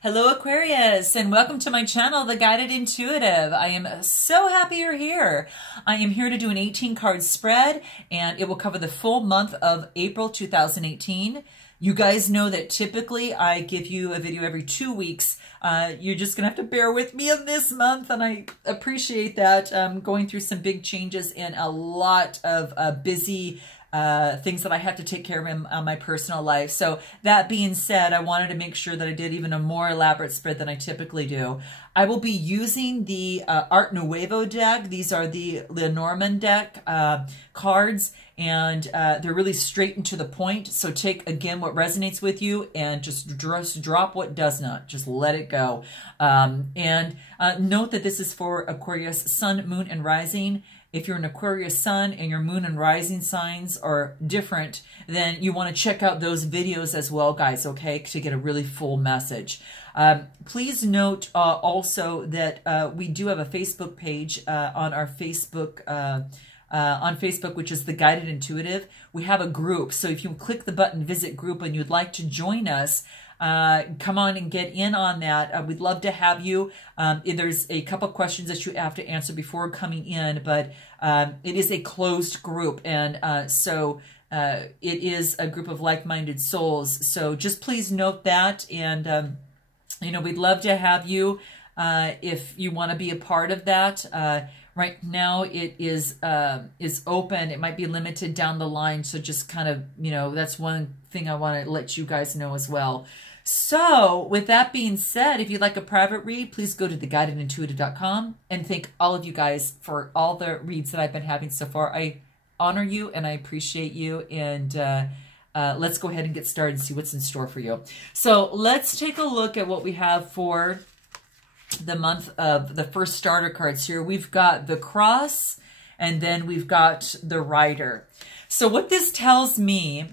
Hello Aquarius, and welcome to my channel, The Guided Intuitive. I am so happy you're here. I am here to do an 18 card spread, and it will cover the full month of April 2018. You guys know that typically I give you a video every 2 weeks. You're just going to have to bear with me in this month, and I appreciate that. I'm going through some big changes and a lot of busy things that I have to take care of in my personal life. So that being said, I wanted to make sure that I did even a more elaborate spread than I typically do. I will be using the Art Nuevo deck. These are the Lenormand deck cards, and they're really straight and to the point. So take, again, what resonates with you and just drop what does not. Just let it go. And note that this is for Aquarius Sun, Moon, and Rising. If you're an Aquarius Sun and your Moon and Rising signs are different, then you want to check out those videos as well, guys, okay, to get a really full message. Please note also that we do have a Facebook page on our Facebook, which is The Guided Intuitive. We have a group, so if you click the button Visit Group and you'd like to join us, come on and get in on that. We'd love to have you. There's a couple questions that you have to answer before coming in, but it is a closed group, and so it is a group of like-minded souls. So just please note that, and you know, we'd love to have you if you want to be a part of that. Right now it is open. It might be limited down the line, so just kind of, you know, that's one thing I want to let you guys know as well. So with that being said, if you'd like a private read, please go to theguidedintuitive.com, and thank all of you guys for all the reads that I've been having so far. I honor you and I appreciate you, and let's go ahead and get started and see what's in store for you. So let's take a look at what we have for the month of the first starter cards here. We've got the Cross, and then we've got the Rider. So what this tells me,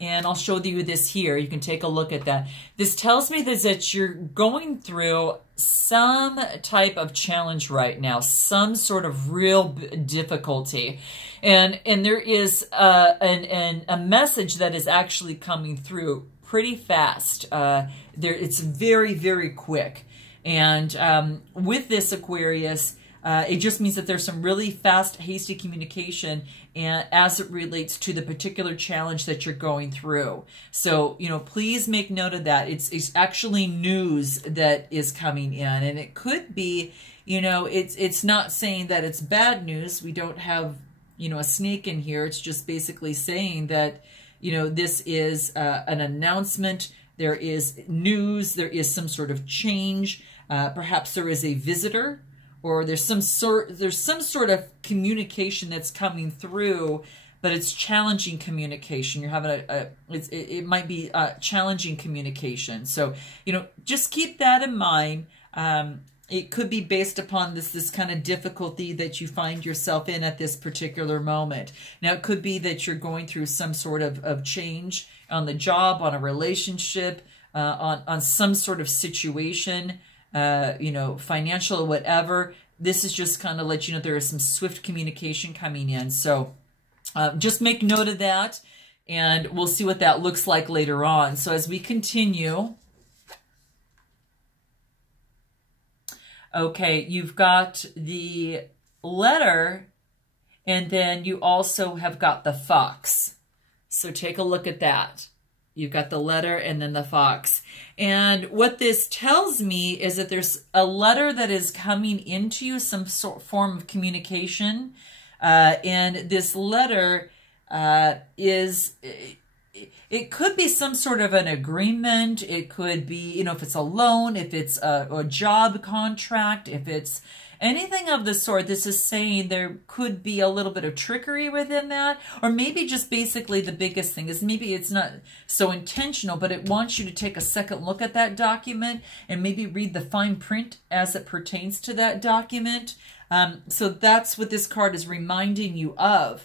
and I'll show you this here, you can take a look at that. This tells me that you're going through some type of challenge right now, some sort of real difficulty. And there is a message that is actually coming through pretty fast. It's very, very quick. And with this, Aquarius, it just means that there's some really fast, hasty communication, and as it relates to the particular challenge that you're going through. So, you know, please make note of that. It's actually news that is coming in, and it could be, you know, it's not saying that it's bad news. We don't have, you know, a snake in here. It's just basically saying that, you know, this is an announcement. There is news. There is some sort of change. Perhaps there is a visitor, or there's some sort of communication that's coming through, but it's challenging communication. You're having it might be challenging communication. So, you know, just keep that in mind. It could be based upon this kind of difficulty that you find yourself in at this particular moment. Now, it could be that you're going through some sort of change on the job, on a relationship, on some sort of situation, you know, financial, whatever. This is just kind of let you know there is some swift communication coming in. So just make note of that, and we'll see what that looks like later on. So as we continue, okay, you've got the letter, and then you also have got the fox. So take a look at that. You've got the letter and then the fox. And what this tells me is that there's a letter that is coming into you, some form of communication. And this letter it could be some sort of an agreement. It could be, you know, if it's a loan, if it's a job contract, if it's anything of the sort. This is saying there could be a little bit of trickery within that, or maybe just basically the biggest thing is maybe it's not so intentional, but it wants you to take a second look at that document and maybe read the fine print as it pertains to that document. So that's what this card is reminding you of.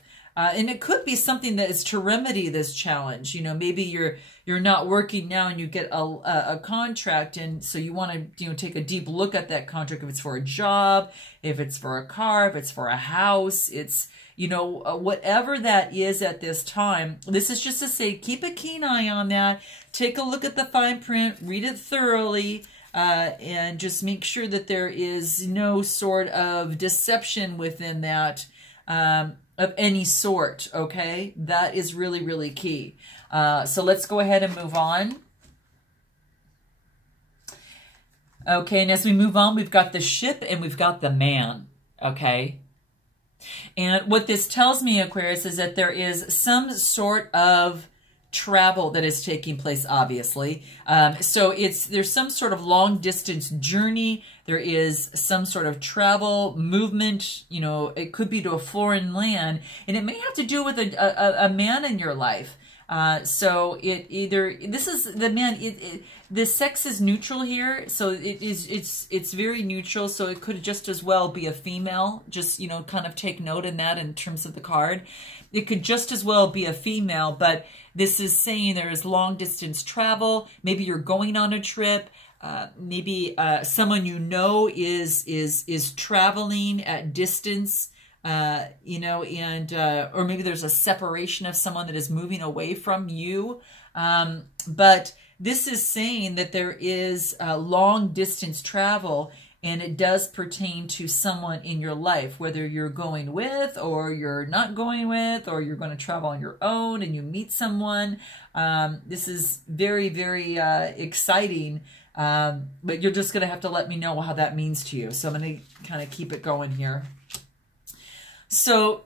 And it could be something that is to remedy this challenge. You know, maybe you're not working now and you get a contract, and so you want to, you know, take a deep look at that contract, if it's for a job, if it's for a car, if it's for a house, it's, you know, whatever that is at this time. This is just to say, keep a keen eye on that. Take a look at the fine print, read it thoroughly, and just make sure that there is no sort of deception within that, of any sort, okay? That is really, really key. So let's go ahead and move on. Okay, and as we move on, we've got the ship and we've got the man, okay? And what this tells me, Aquarius, is that there is some sort of travel that is taking place, obviously. So there's some sort of long distance journey. There is some sort of travel, movement, you know, it could be to a foreign land, and it may have to do with a man in your life. So it either, this is the man, the sex is neutral here. So it's very neutral. So it could just as well be a female. Just, you know, kind of take note in that in terms of the card. It could just as well be a female, but this is saying there is long distance travel. Maybe you're going on a trip. Maybe someone you know is traveling at distance. You know, and or maybe there's a separation of someone that is moving away from you. But this is saying that there is long distance travel, and it does pertain to someone in your life, whether you're going with or you're not going with, or you're going to travel on your own and you meet someone. This is very, very exciting. But you're just going to have to let me know how that means to you. So I'm going to kind of keep it going here. So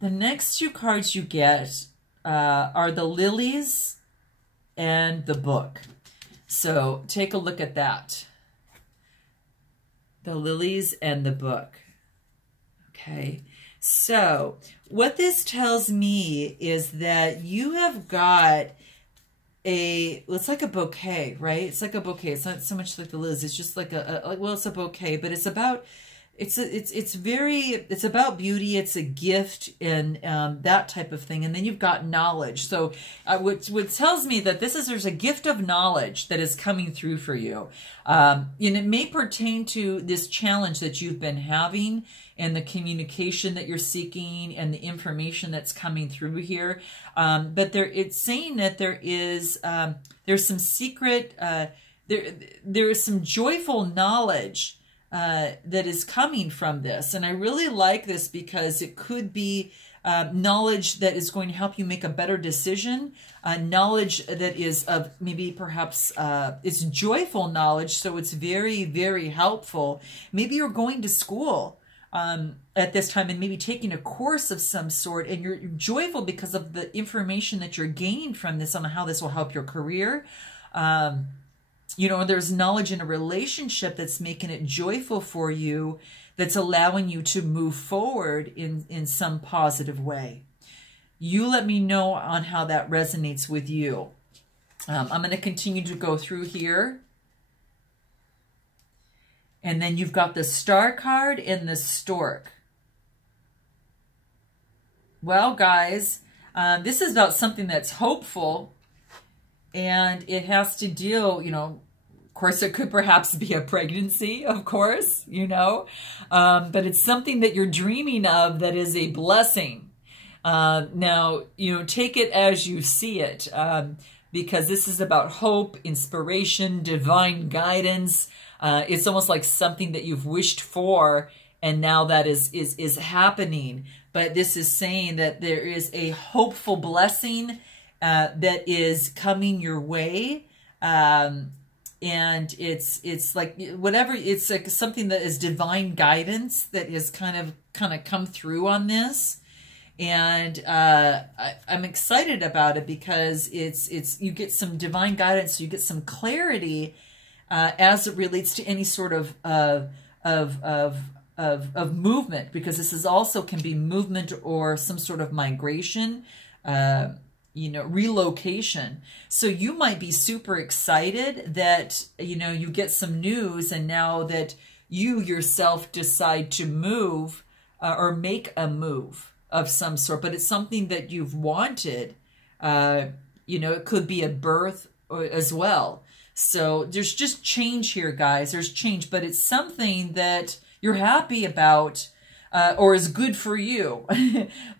the next two cards you get are the lilies and the book. So take a look at that. The lilies and the book. Okay. So what this tells me is that you have got it's like a bouquet, right? It's like a bouquet. It's not so much like the lilies. It's just like well, it's a bouquet, but it's about, it's about beauty. It's a gift and that type of thing. And then you've got knowledge. So what tells me that there's a gift of knowledge that is coming through for you. And it may pertain to this challenge that you've been having and the communication that you're seeking and the information that's coming through here. But it's saying that there's some secret, there is some joyful knowledge that is coming from this. And I really like this because it could be knowledge that is going to help you make a better decision, knowledge that is of maybe perhaps it's joyful knowledge, so it's very, very helpful. Maybe you're going to school at this time and maybe taking a course of some sort, and you're joyful because of the information that you're gaining from this on how this will help your career. You know, there's knowledge in a relationship that's making it joyful for you, that's allowing you to move forward in some positive way. You let me know on how that resonates with you. I'm going to continue to go through here. And then you've got the star card and the stork. Well, guys, this is about something that's hopeful. And it has to deal, you know, of course, it could perhaps be a pregnancy, of course, you know. But it's something that you're dreaming of that is a blessing. Now, you know, take it as you see it. Because this is about hope, inspiration, divine guidance. It's almost like something that you've wished for, and now that is happening. But this is saying that there is a hopeful blessing that is coming your way, and it's like whatever, it's like something that is divine guidance that is kind of come through on this. And I'm excited about it because you get some divine guidance, so you get some clarity as it relates to any sort of movement, because this is also can be movement or some sort of migration, you know, relocation. So you might be super excited that, you know, you get some news, and now that you yourself decide to move or make a move. of some sort, but it's something that you've wanted. You know, it could be a birth as well. So there's just change here, guys. There's change, but it's something that you're happy about, or is good for you,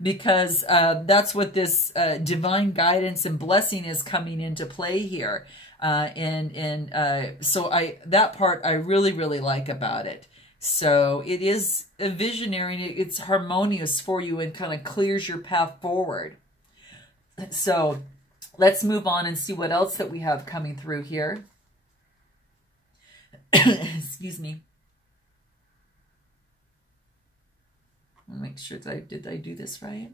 because that's what this divine guidance and blessing is coming into play here. So that part I really, really like about it. So it is a visionary, and it's harmonious for you and kind of clears your path forward. So let's move on and see what else that we have coming through here. Excuse me. I want to make sure that did I do this right?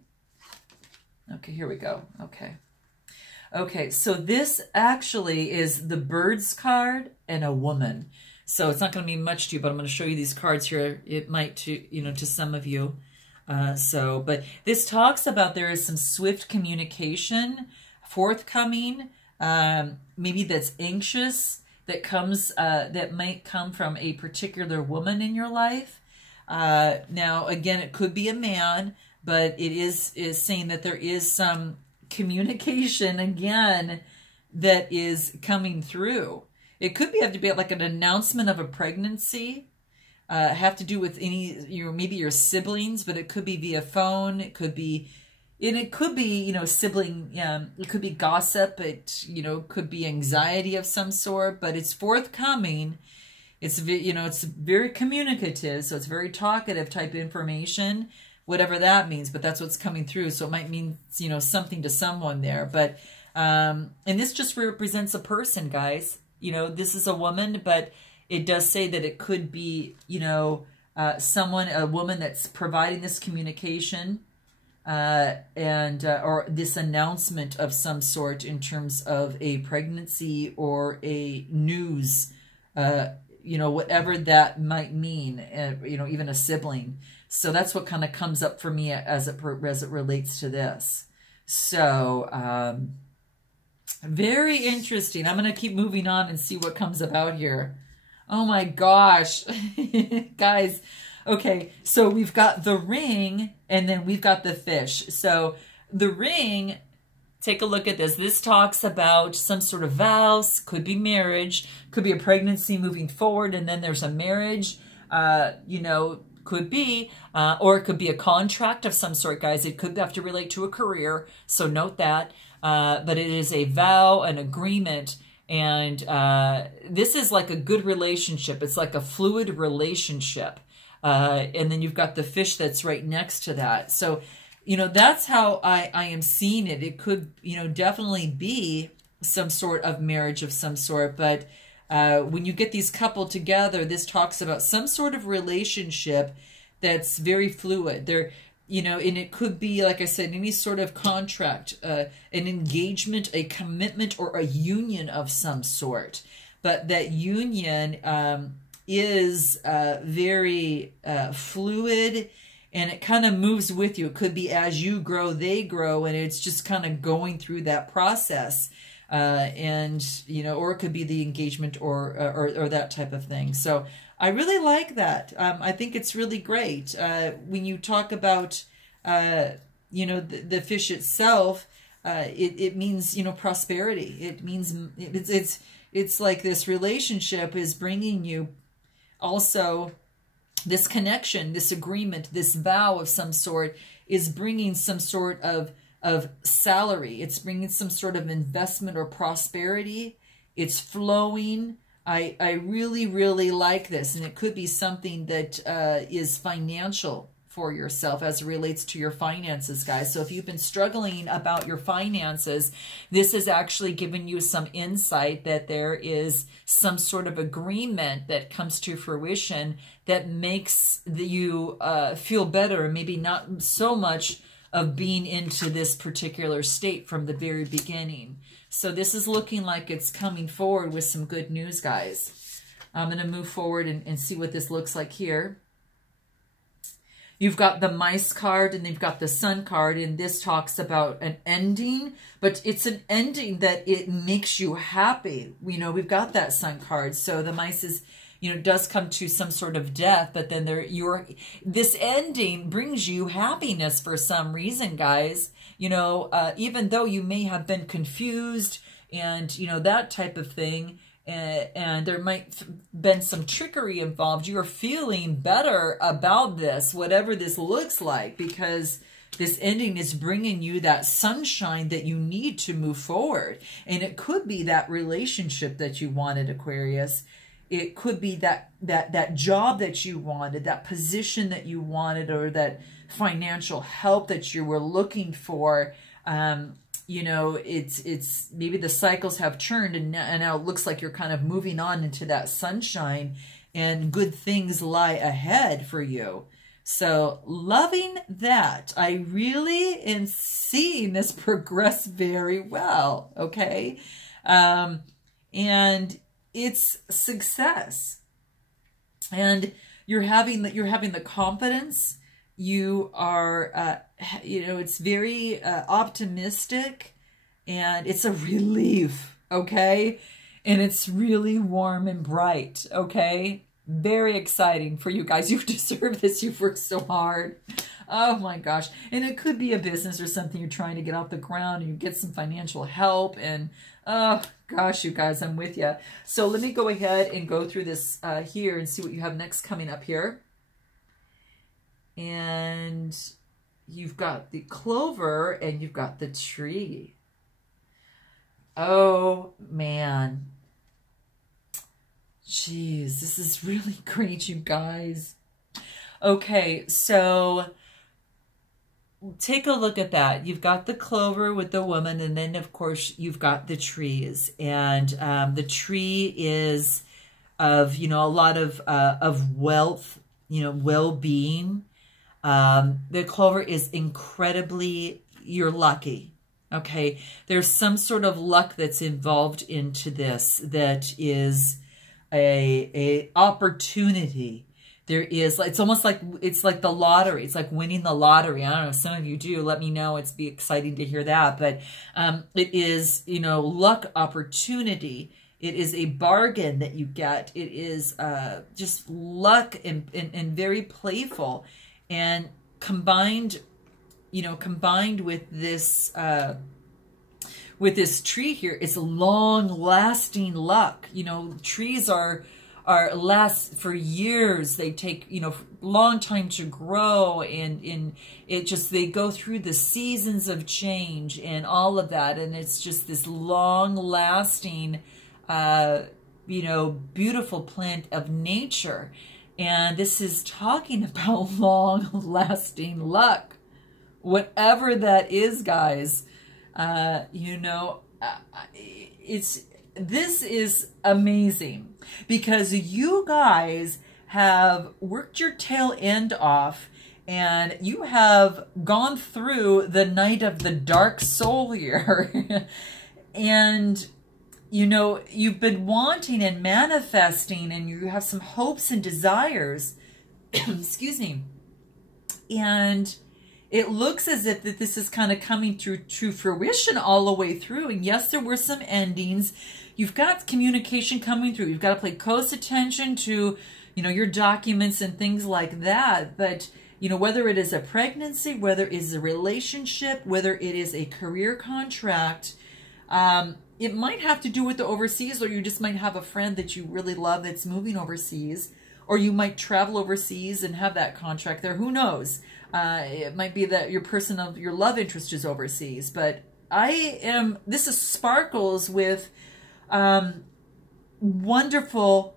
Okay, here we go. Okay. Okay, so this actually is the Birds card and a woman. So it's not going to mean much to you, but I'm going to show you these cards here. It might to, you know, to some of you. But this talks about there is some swift communication forthcoming, maybe that's anxious, that comes, that might come from a particular woman in your life. Now, again, it could be a man, but it is saying that there is some communication, again, that is coming through. It could have to be like an announcement of a pregnancy, have to do with maybe your siblings, but it could be via phone. It could be, and it could be, you know, sibling, it could be gossip. It, you know, could be anxiety of some sort, but it's forthcoming. It's, you know, it's very communicative, so it's very talkative type information, whatever that means, but that's what's coming through. So it might mean, you know, something to someone there, but, and this just represents a person, guys. You know, this is a woman, but it does say that it could be, you know, a woman that's providing this communication, or this announcement of some sort in terms of a pregnancy or a news, you know, whatever that might mean, you know, even a sibling. So that's what kind of comes up for me as it relates to this. So, very interesting. I'm going to keep moving on and see what comes about here. Oh my gosh. Guys. Okay. So we've got the ring and then we've got the fish. So the ring, take a look at this. This talks about some sort of vows, could be marriage, could be a pregnancy moving forward, and then there's a marriage, you know, could be, or it could be a contract of some sort, guys. It could have to relate to a career, so note that. But it is a vow, an agreement, and this is like a good relationship. It's like a fluid relationship. And then you've got the fish that's right next to that. So, you know, that's how I am seeing it. It could, you know, definitely be some sort of marriage of some sort. But when you get these coupled together, this talks about some sort of relationship that's very fluid. There, you know, and it could be, like I said, any sort of contract, an engagement, a commitment, or a union of some sort. But that union is very fluid, and it kind of moves with you. It could be as you grow, they grow, and it's just kind of going through that process. And, you know, or it could be the engagement or that type of thing. So I really like that. I think it's really great. When you talk about, you know, the fish itself, it means, you know, prosperity. It means it's like this relationship is bringing you also this connection, this agreement, this vow of some sort is bringing some sort of salary. It's bringing some sort of investment or prosperity. It's flowing. I really, really like this. And it could be something that is financial for yourself as it relates to your finances, guys. So if you've been struggling about your finances, this is actually giving you some insight that there is some sort of agreement that comes to fruition that makes you feel better, maybe not so much of being into this particular state from the very beginning. So this is looking like it's coming forward with some good news, guys. I'm going to move forward and see what this looks like here. You've got the mice card and you've got the sun card, and this talks about an ending, but it's an ending that it makes you happy. You know, we've got that sun card. So the mice is you know, does come to some sort of death, but then this ending brings you happiness for some reason, guys. You know, even though you may have been confused and, you know, that type of thing, and there might have been some trickery involved, you are feeling better about this, whatever this looks like, because this ending is bringing you that sunshine that you need to move forward. And it could be that relationship that you wanted, Aquarius. It could be that job that you wanted, that position that you wanted, or that financial help that you were looking for. You know, it's maybe the cycles have turned, and now it looks like you're kind of moving on into that sunshine, and good things lie ahead for you. So loving that. I really am seeing this progress very well. Okay. And it's success, and you're having the confidence. You are, you know, it's very optimistic, and it's a relief, okay? And it's really warm and bright, okay? Very exciting for you guys. You deserve this. You've worked so hard. Oh my gosh. And it could be a business or something you're trying to get off the ground, and you get some financial help, and oh gosh, you guys, I'm with you. So let me go ahead and go through this here and see what you have next coming up here. And you've got the clover and you've got the tree. Oh man. Jeez, this is really great, you guys. Okay, so take a look at that. You've got the clover with the woman, and then of course you've got the trees. And the tree is of, you know, a lot of wealth, you know, well-being. The clover is incredibly, you're lucky. Okay, there's some sort of luck that's involved into this that is a opportunity. There is, it's almost like, it's like the lottery. It's like winning the lottery. I don't know, some of you do. Let me know. It's be exciting to hear that. But it is, you know, luck, opportunity. It is a bargain that you get. It is just luck and very playful. And combined, you know, combined with this tree here, it's long-lasting luck. You know, trees are last for years. They take, you know, long time to grow, and it just, they go through the seasons of change and all of that, and it's just this long-lasting, you know, beautiful plant of nature. And this is talking about long-lasting luck, whatever that is, guys. You know, this is amazing, because you guys have worked your tail end off, and you have gone through the night of the dark soul here. And you know, you've been wanting and manifesting, and you have some hopes and desires. Excuse me. And it looks as if that this is kind of coming to fruition all the way through. And yes, there were some endings. You've got communication coming through. You've got to pay close attention to, you know, your documents and things like that. But, you know, whether it is a pregnancy, whether it is a relationship, whether it is a career contract, it might have to do with the overseas, or you just might have a friend that you really love that's moving overseas, or you might travel overseas and have that contract there. Who knows? It might be that your person of your love interest is overseas. But this is sparkles with wonderful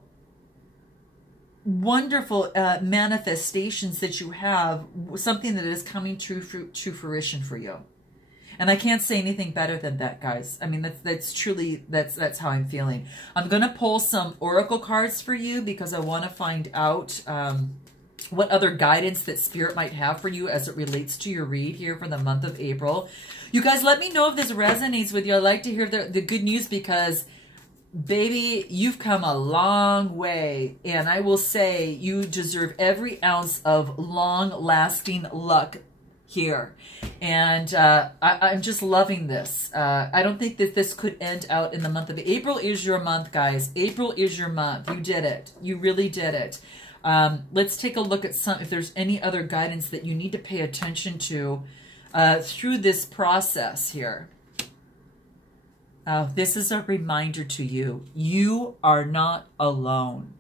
manifestations that you have, something that is coming to fruition for you. And I can't say anything better than that, guys. I mean, that's truly, that's how I'm feeling. I'm going to pull some oracle cards for you, because I want to find out what other guidance that Spirit might have for you as it relates to your read here for the month of April. You guys, let me know if this resonates with you. I like to hear the good news, because, baby, you've come a long way. And I will say you deserve every ounce of long-lasting luck here. And I'm just loving this. I don't think that this could end out in the month of April. Is your month, guys. April is your month. You did it. You really did it. Let's take a look at if there's any other guidance that you need to pay attention to through this process here. This is a reminder to you. You are not alone.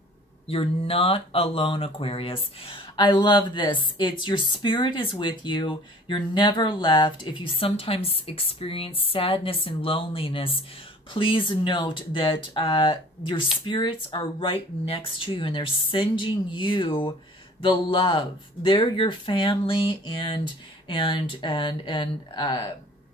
You're not alone, Aquarius. I love this. It's your spirit is with you. You're never left. If you sometimes experience sadness and loneliness, please note that your spirits are right next to you and they're sending you the love. They're your family and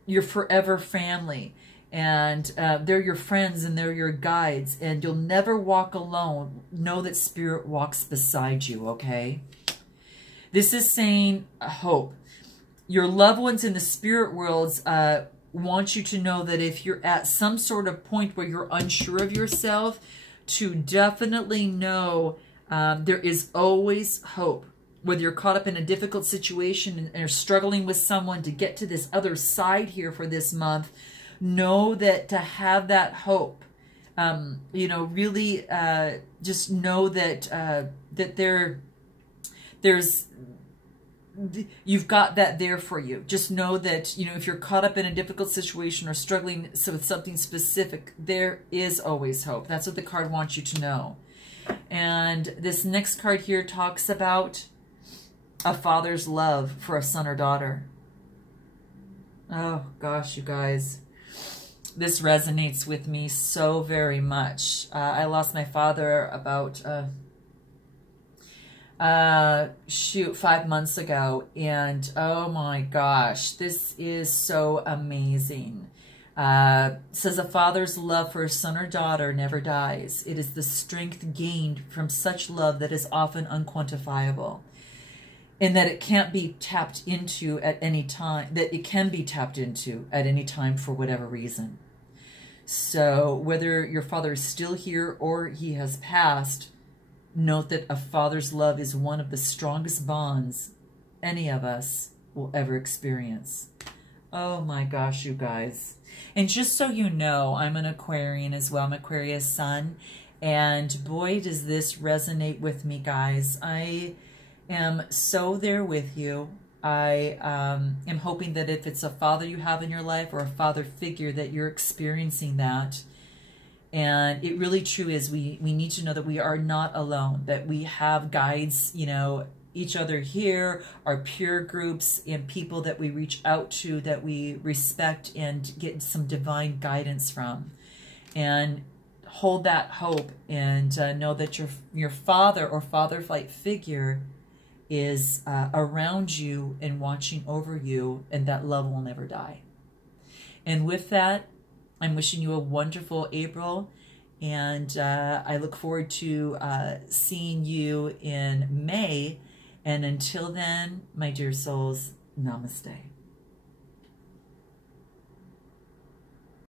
your forever family. And they're your friends and they're your guides. And you'll never walk alone. Know that Spirit walks beside you, okay? This is saying hope. Your loved ones in the spirit worlds want you to know that if you're at some sort of point where you're unsure of yourself, to definitely know there is always hope. Whether you're caught up in a difficult situation and are struggling with someone to get to this other side here for this month, know that to have that hope, you know, really just know that you've got that there for you. Just know that, you know, if you're caught up in a difficult situation or struggling with something specific, there is always hope. That's what the card wants you to know. And this next card here talks about a father's love for a son or daughter. Oh, gosh, you guys. This resonates with me so very much. I lost my father about, 5 months ago. And oh my gosh, this is so amazing. Says a father's love for a son or daughter never dies. It is the strength gained from such love that is often unquantifiable. And that it can't be tapped into at any time, that it can be tapped into at any time for whatever reason. So whether your father is still here or he has passed, note that a father's love is one of the strongest bonds any of us will ever experience. Oh my gosh, you guys. And just so you know, I'm an Aquarian as well. I'm Aquarius sun. And boy, does this resonate with me, guys. I am so there with you. I am hoping that if it's a father you have in your life or a father figure that you're experiencing that. And it really true is we need to know that we are not alone, that we have guides, you know, each other here, our peer groups and people that we reach out to that we respect and get some divine guidance from. And hold that hope and know that your father or father-like figure is around you and watching over you, and that love will never die. And with that, I'm wishing you a wonderful April, and I look forward to seeing you in May. And until then, my dear souls, namaste.